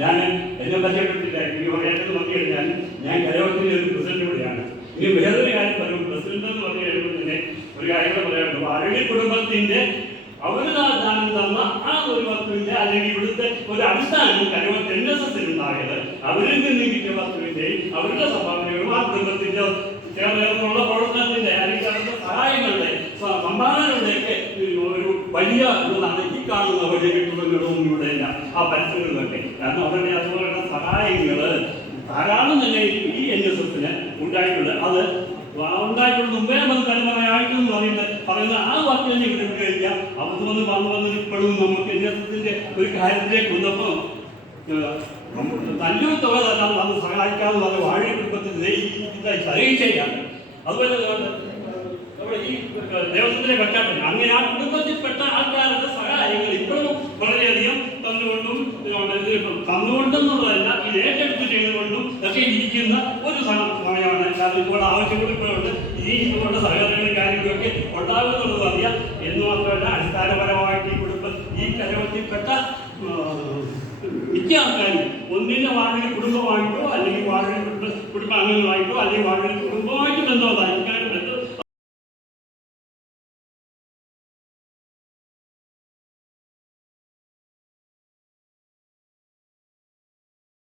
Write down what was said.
ഞാൻ എന്നെ പരിചയപ്പെട്ടില്ല. എനിക്ക് പറയേണ്ടത് പറഞ്ഞു കഴിഞ്ഞാൽ ഞാൻ കരയോഗത്തിൻ്റെ ഒരു പ്രസിഡന്റ് കൂടിയാണ്. ഇനി വേറൊരു കാര്യം പറയും. പ്രസിഡന്റ് എന്ന് പറഞ്ഞു കഴിയുമ്പോൾ തന്നെ ഒരു കാര്യം പറയാനുണ്ട്. വാഴി കുടുംബത്തിന്റെ അവരുദാനം തന്ന ആ ഒരു വസ്തുവിന്റെ അല്ലെങ്കിൽ ഇവിടുത്തെ ഒരു അടിസ്ഥാനം കരയോഗ NSSനുണ്ടായത് അവരിൽ നിന്ന് കിട്ടിയ വസ്തുവിന്റെയും അവരുടെ സംഭാവനകളും ആ കുടുംബത്തിന്റെ ചേർന്നുള്ള പ്രവർത്തനത്തിന്റെ അല്ലെങ്കിൽ അവരുടെ സഹായങ്ങളുടെ സംഭാവനകളുടെയൊക്കെ ഒരു വലിയ ഇതാണ് ഈ കാണുന്ന വലിയ കെട്ടുടങ്ങളും ഇവിടെ ആ പരസ്യങ്ങളിലൊക്കെ. കാരണം അവരുടെ അതുപോലുള്ള സഹായങ്ങൾ ധാരാളം തന്നെ ഈ NSSന് ഉണ്ടായിട്ടുണ്ട്. അത് ഉണ്ടായിട്ടുള്ള മുമ്പേ നമുക്ക് തലമുറയായിട്ടെന്ന് പറയുന്ന ആ വാക്ക് തന്നെ ഇവിടെ കഴിഞ്ഞാൽ അവർ വന്ന് ഇപ്പോഴും നമുക്ക് NSSന്റെ ഒരു കാര്യത്തിലേക്ക് വന്നപ്പോൾ നല്ലൊരു തുക തന്നെ വന്ന് സഹായിക്കാതെ വന്ന് വാഴി കുടുംബത്തിന് സഹായിച്ചാണ്. അതുപോലെ നമ്മുടെ ഈ ദേവസ്വത്തിലെ പറ്റാപ്പൻ അങ്ങനെ ആ കുടുംബത്തിൽപ്പെട്ട ആൾക്കാരുടെ സഹായങ്ങൾ ഇപ്പോഴും വളരെയധികം തന്നുകൊണ്ടെന്നുള്ളതല്ല, ഇത് ഏറ്റെടുത്ത് ചെയ്തുകൊണ്ടും ഒക്കെ ഇരിക്കുന്ന ഒരു സമയമാണ്. കാരണം ഇപ്പോൾ ആവശ്യങ്ങൾ ഇപ്പോഴുണ്ട്. ഈ ഇതുകൊണ്ട് സഹകരണങ്ങളും കാര്യങ്ങളൊക്കെ ഉണ്ടാകുന്നുള്ളത് അറിയാം. എന്ന് മാത്രമല്ല അടിസ്ഥാനപരമായിട്ട് ഈ കുടുംബം ഈ കരവത്തിൽപ്പെട്ട മിക്ക ആൾക്കാരും ഒന്നിന്റെ വാഴയിൽ കുടുംബമായിട്ടോ അല്ലെങ്കിൽ വാഴയിൽ കുടുംബാംഗങ്ങളായിട്ടോ അല്ലെങ്കിൽ വാഴയിൽ കുടുംബമായിട്ട് ബന്ധമുള്ളതായി